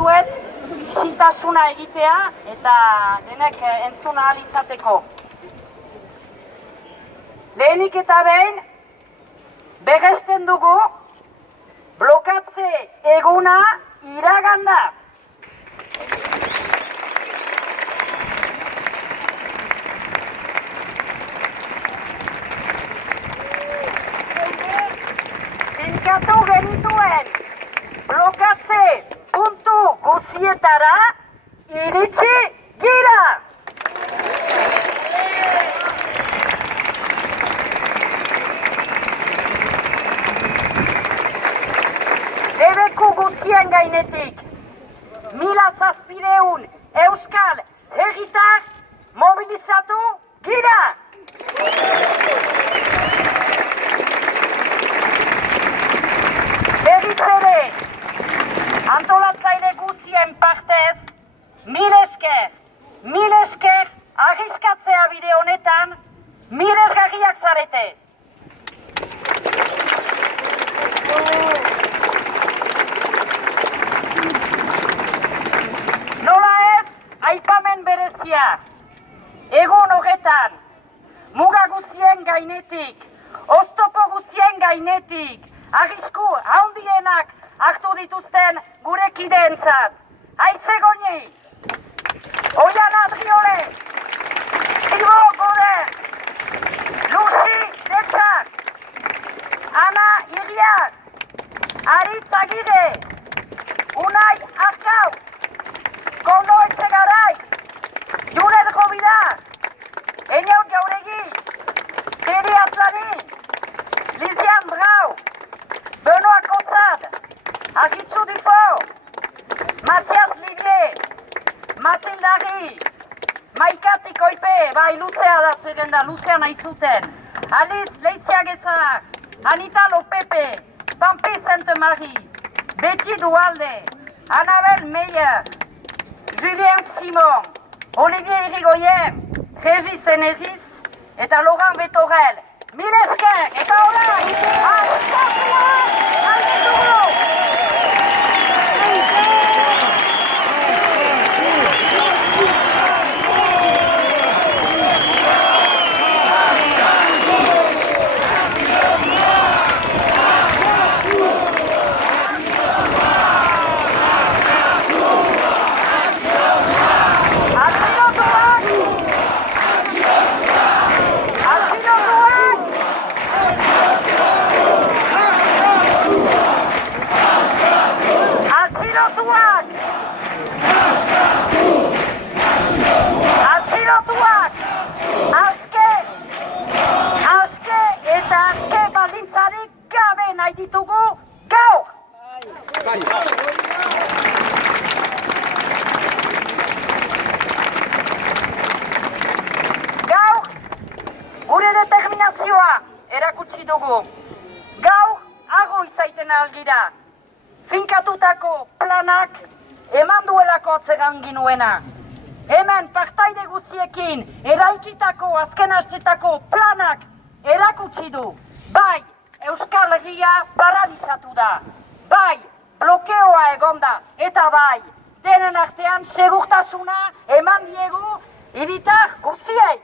dizuet isiltasuna egitea eta denek entzun ahal izateko. Lehenik eta behin, berresten dugu blokatze eguna iraganda. Finkatu genituen blokatze puntu guzietara iritsi gira. Leku guzien gainetik, 1700 euskal herritar mobilizatu gira. Berriz ere, antolatzaile guzien partez, mil esker arriskatzea bide honetan, miresgarriak zarete. Nola ez, aipamen berezia, egun horretan, muga guzien gainetik, oztopo guzien gainetik, arrisku handienak hartu dituzten gure kideentzat. Aize Goñi, Oian Adriole, Ibo Goder, Lucy Detxak, Ana Iriak, Aritz Agire, Unai Arkau, Kondo Etxegarai, Julen Jobida, Eñaut Jauregi, Teri Atlani, Lizian Brau, Benoit Kossad, Agitxu Difo, Mathias Livier, Matilda Ri, Maikati Koipe, bai luzea da zerrenda, luzea nahi zuten, Alice Leiziagezak, Anita Lopepe, Pampi Sainte-Marie, Betty Dualde, Annabelle Meyer, Julien Simon, Olivier Irigoyen, Régis Eneris eta Laurent Betorel. Mil esker eta orain, arriskatua alde dugu! Atxilotuak! Aske eta aske baldintzarik gabe nahi ditugu gaur! Gaur, gure determinazioa erakutsi dugu. Gaur, argo izaiten algira. Finkatutako planak eman duelako atzegan ginuena. Hemen partaide guziekin eraikitako azken astetako planak erakutsi du. Bai, Euskal Herria paralizatu da. Bai, blokeoa egonda. Eta bai, denen artean segurtasuna eman diegu hiritar guziei.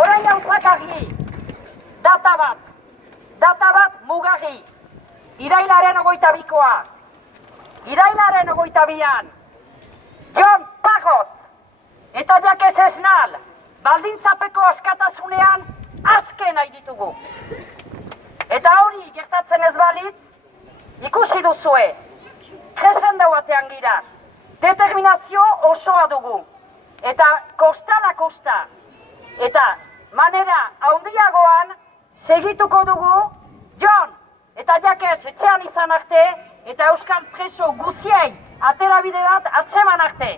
Orain gauzak data bat mugarri, irailaren 22koa, irailaren 22an, Jon Parrot eta Jakes Esnal baldintzapeko askatasunean aske nahi ditugu. Eta hori gertatzen ez balitz, ikusi duzue, kresenda batean gira, determinazio osoa dugu, eta kostala kosta, eta manera handiagoan segituko dugu Jon eta Jakes etxean izan arte eta euskal preso guziei aterabide bat atzeman arte.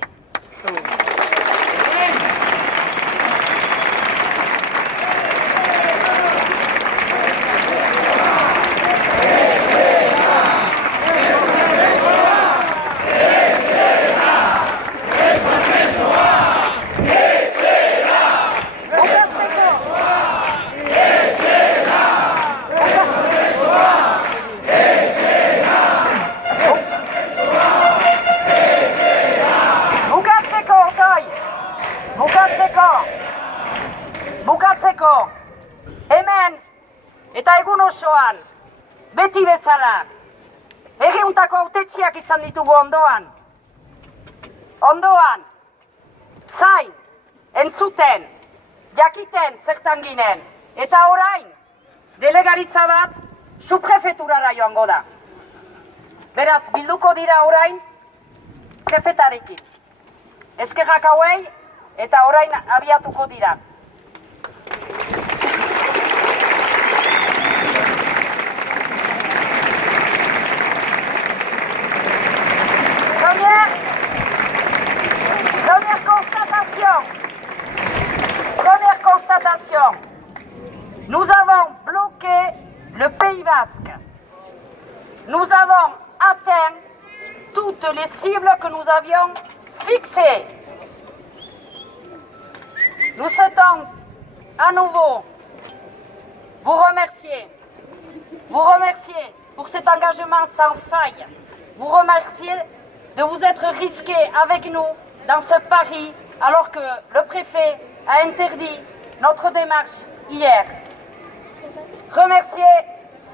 bukatzeko, hemen eta egun osoan, beti bezala, egiuntako autetxiak izan ditugu ondoan, zain, entzuten, jakiten zertan ginen, eta orain, delegaritza bat, subprefeturara joango da. Beraz, bilduko dira orain, prefetarekin. Eskerrak hauei, eta orain abiatuko dira. Première constatation. Nous avons bloqué le Pays Basque. Nous avons atteint toutes les cibles que nous avions fixées. Nous souhaitons à nouveau vous remercier pour cet engagement sans faille, vous remercier de vous être risqué avec nous dans ce pari alors que le préfet a interdit notre démarche hier. Remercier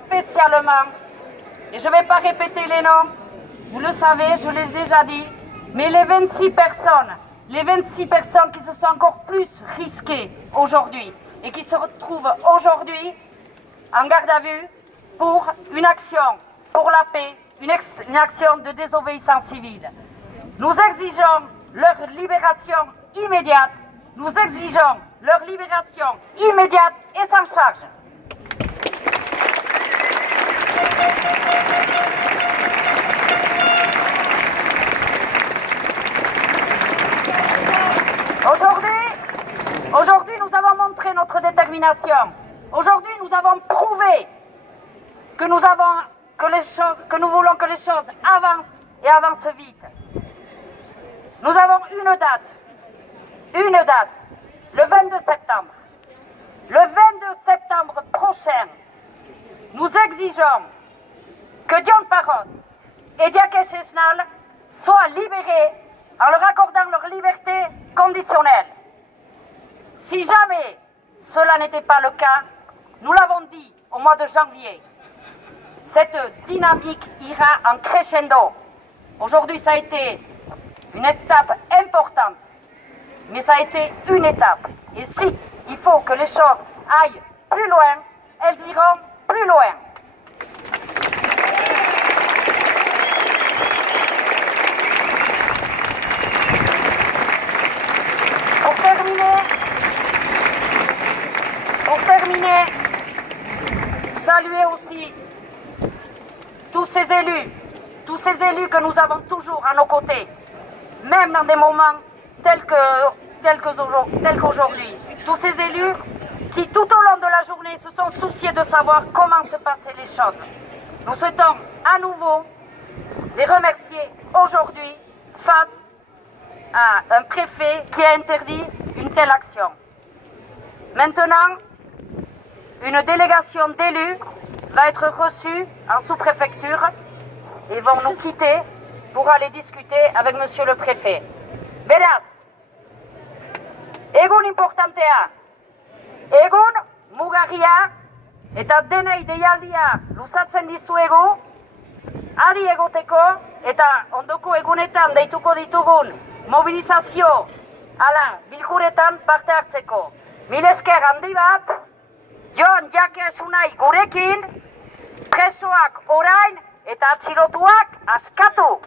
spécialement, et je ne vais pas répéter les noms, vous le savez, je l'ai déjà dit, mais les 26 personnes qui se sont encore plus risquées aujourd'hui et qui se retrouvent aujourd'hui en garde à vue pour une action pour la paix, une action de désobéissance civile. Nous exigeons leur libération immédiate. Nous exigeons leur libération immédiate et sans charge. Aujourd'hui, nous avons montré notre détermination. Aujourd'hui, nous avons prouvé que nous voulons que les choses avancent et avancent vite. Nous avons une date, le 22 septembre. Le 22 septembre prochain, nous exigeons que Dion Parot et Diakesh Esnal soient libérés en leur accordant leur liberté conditionnelle. Si jamais cela n'était pas le cas, nous l'avons dit au mois de janvier, cette dynamique ira en crescendo. Aujourd'hui, ça a été une étape importante, mais ça a été une étape. Et si il faut que les choses aillent plus loin, elles iront plus loin. Pour terminer, saluer aussi tous ces élus que nous avons toujours à nos côtés, même dans des moments tels qu'aujourd'hui. Tous ces élus qui, tout au long de la journée, se sont souciés de savoir comment se passaient les choses. Nous souhaitons à nouveau les remercier aujourd'hui face à un préfet qui a interdit une telle action. Maintenant, une délégation d'élus va être reçue en sous-préfecture et vont nous quitter pour aller discuter avec monsieur le préfet. Beraz, egun importantea, egun mugarria eta denei deialdia luzatzen dizuegu, adi egoteko eta ondoko egunetan deituko ditugun mobilizazio ala bilkuretan parte hartzeko. Mil esker handi bat, Jon Jakesh Unai gurekin, presoak orain eta atxilotuak askatu.